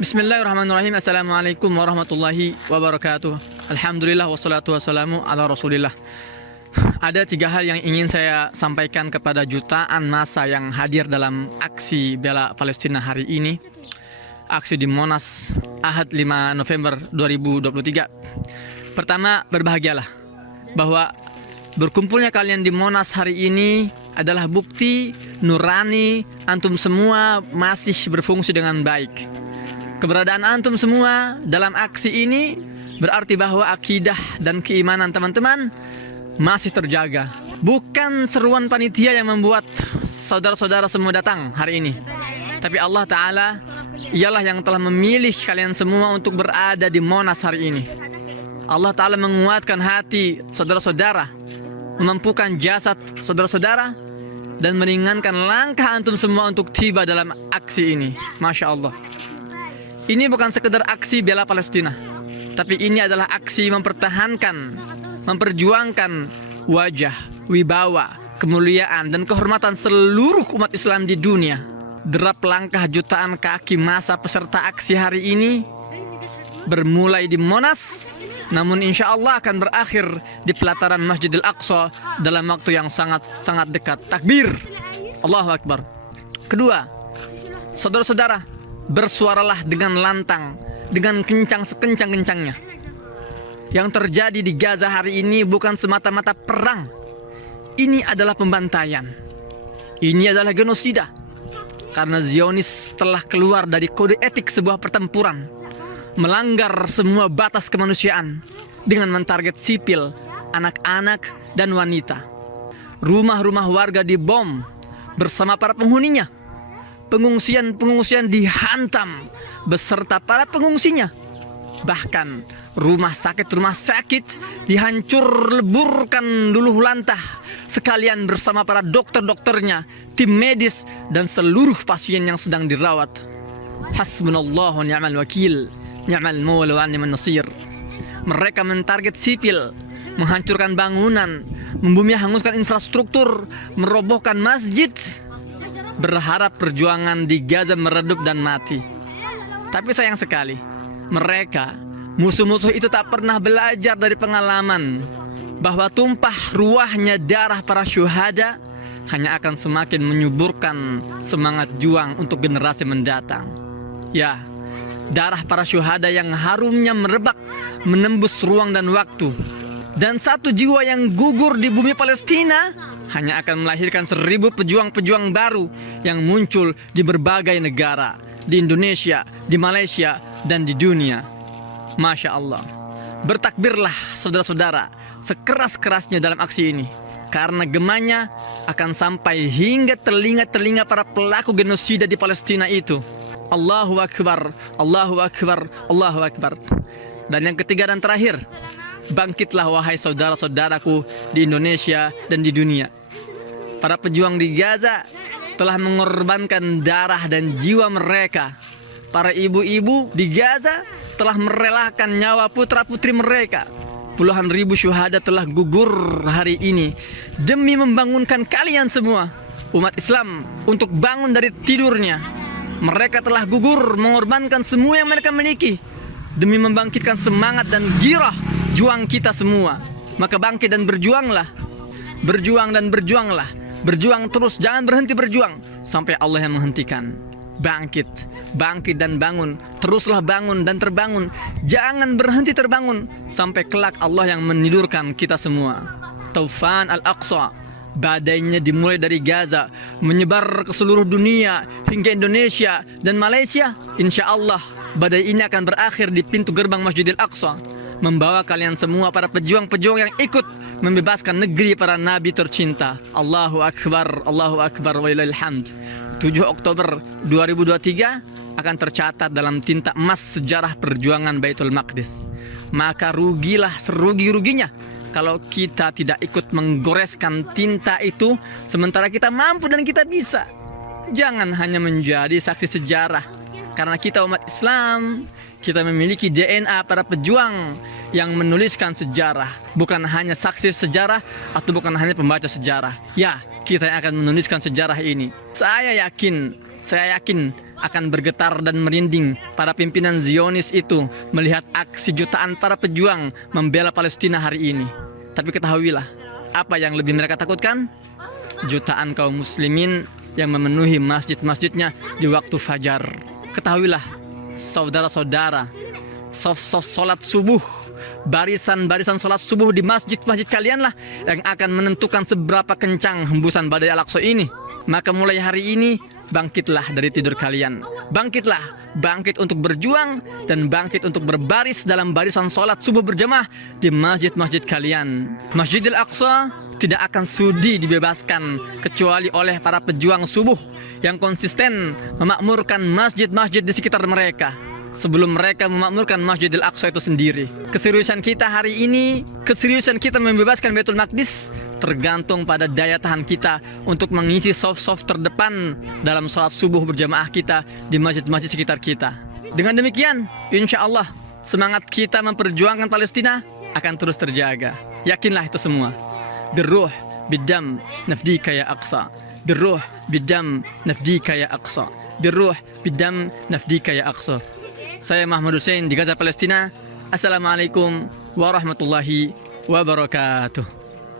Bismillahirrahmanirrahim. Assalamualaikum warahmatullahi wabarakatuh. Alhamdulillah wassalatu wassalamu ala rasulillah. Ada 3 hal yang ingin saya sampaikan kepada jutaan massa yang hadir dalam aksi bela Palestina hari ini. Aksi di Monas Ahad 5 November 2023. Pertama, berbahagialah bahwa berkumpulnya kalian di Monas hari ini adalah bukti nurani antum semua masih berfungsi dengan baik. Keberadaan antum semua dalam aksi ini berarti bahwa akidah dan keimanan teman-teman masih terjaga. Bukan seruan panitia yang membuat saudara-saudara semua datang hari ini, tapi Allah Ta'ala ialah yang telah memilih kalian semua untuk berada di Monas hari ini. Allah Ta'ala menguatkan hati saudara-saudara, memampukan jasad saudara-saudara, dan meringankan langkah antum semua untuk tiba dalam aksi ini. Masya Allah. Ini bukan sekedar aksi bela Palestina, tapi ini adalah aksi mempertahankan, memperjuangkan wajah, wibawa, kemuliaan, dan kehormatan seluruh umat Islam di dunia. Derap langkah jutaan kaki massa peserta aksi hari ini bermulai di Monas, namun insya Allah akan berakhir di pelataran Masjidil Aqsa dalam waktu yang sangat dekat. Takbir, Allahu Akbar. Kedua, saudara-saudara, bersuaralah dengan lantang, dengan kencang sekencang-kencangnya. Yang terjadi di Gaza hari ini bukan semata-mata perang. Ini adalah pembantaian. Ini adalah genosida. Karena Zionis telah keluar dari kode etik sebuah pertempuran, melanggar semua batas kemanusiaan dengan mentarget sipil, anak-anak, dan wanita. Rumah-rumah warga dibom bersama para penghuninya. Pengungsian dihantam beserta para pengungsinya. Bahkan rumah sakit dihancur leburkan luluh lantah, sekalian bersama para dokter-dokternya, tim medis, dan seluruh pasien yang sedang dirawat. Hasbunallahu ni'mal wakil, ni'mal mawla wa ni'man nasir. Mereka mentarget sipil, menghancurkan bangunan, membumi hanguskan infrastruktur, merobohkan masjid, berharap perjuangan di Gaza meredup dan mati. Tapi sayang sekali, mereka, musuh-musuh itu tak pernah belajar dari pengalaman bahwa tumpah ruahnya darah para syuhada hanya akan semakin menyuburkan semangat juang untuk generasi mendatang. Ya, darah para syuhada yang harumnya merebak menembus ruang dan waktu. Dan satu jiwa yang gugur di bumi Palestina hanya akan melahirkan 1000 pejuang-pejuang baru yang muncul di berbagai negara, di Indonesia, di Malaysia, dan di dunia. Masya Allah. Bertakbirlah saudara-saudara sekeras-kerasnya dalam aksi ini, karena gemanya akan sampai hingga telinga-telinga para pelaku genosida di Palestina itu. Allahu Akbar, Allahu Akbar, Allahu Akbar. Dan yang ketiga dan terakhir, bangkitlah wahai saudara-saudaraku di Indonesia dan di dunia. Para pejuang di Gaza telah mengorbankan darah dan jiwa mereka. Para ibu-ibu di Gaza telah merelakan nyawa putra-putri mereka. Puluhan ribu syuhada telah gugur hari ini demi membangunkan kalian semua, umat Islam, untuk bangun dari tidurnya. Mereka telah gugur mengorbankan semua yang mereka miliki demi membangkitkan semangat dan girah juang kita semua. Maka bangkit dan berjuanglah. Berjuang dan berjuanglah. Berjuang terus, jangan berhenti berjuang sampai Allah yang menghentikan. Bangkit, bangkit dan bangun. Teruslah bangun dan terbangun. Jangan berhenti terbangun sampai kelak Allah yang menidurkan kita semua. Taufan Al-Aqsa, badainya dimulai dari Gaza, menyebar ke seluruh dunia hingga Indonesia dan Malaysia. Insya Allah badai ini akan berakhir di pintu gerbang Masjidil Aqsa, membawa kalian semua para pejuang-pejuang yang ikut membebaskan negeri para nabi tercinta. Allahu Akbar, Allahu Akbar, walillahil hamd. 7 Oktober 2023 akan tercatat dalam tinta emas sejarah perjuangan Baitul Maqdis. Maka rugilah serugi-ruginya kalau kita tidak ikut menggoreskan tinta itu, sementara kita mampu dan kita bisa. Jangan hanya menjadi saksi sejarah, karena kita umat Islam, kita memiliki DNA para pejuang yang menuliskan sejarah, bukan hanya saksi sejarah atau bukan hanya pembaca sejarah. Ya, kita yang akan menuliskan sejarah ini. Saya yakin akan bergetar dan merinding para pimpinan Zionis itu melihat aksi jutaan para pejuang membela Palestina hari ini. Tapi ketahuilah, apa yang lebih mereka takutkan? Jutaan kaum muslimin yang memenuhi masjid-masjidnya di waktu fajar. Ketahuilah, saudara-saudara, solat subuh, barisan-barisan sholat subuh di masjid-masjid kalianlah yang akan menentukan seberapa kencang hembusan badai Al-Aqsa ini. Maka mulai hari ini, bangkitlah dari tidur kalian. Bangkitlah, bangkit untuk berjuang dan bangkit untuk berbaris dalam barisan sholat subuh berjamaah di masjid-masjid kalian. Masjidil Aqsa tidak akan sudi dibebaskan kecuali oleh para pejuang subuh yang konsisten memakmurkan masjid-masjid di sekitar mereka sebelum mereka memakmurkan Masjidil Aqsa itu sendiri. Keseriusan kita hari ini, keseriusan kita membebaskan Baitul Maqdis tergantung pada daya tahan kita untuk mengisi saf-saf terdepan dalam sholat subuh berjamaah kita di masjid-masjid sekitar kita. Dengan demikian, insya Allah semangat kita memperjuangkan Palestina akan terus terjaga. Yakinlah itu semua. Birruh bidam nafdika ya Aqsa. Birruh bidam nafdika ya Aqsa. Birruh bidam nafdika ya Aqsa. Saya Mahmud Hussein di Gaza, Palestina. Assalamualaikum warahmatullahi wabarakatuh.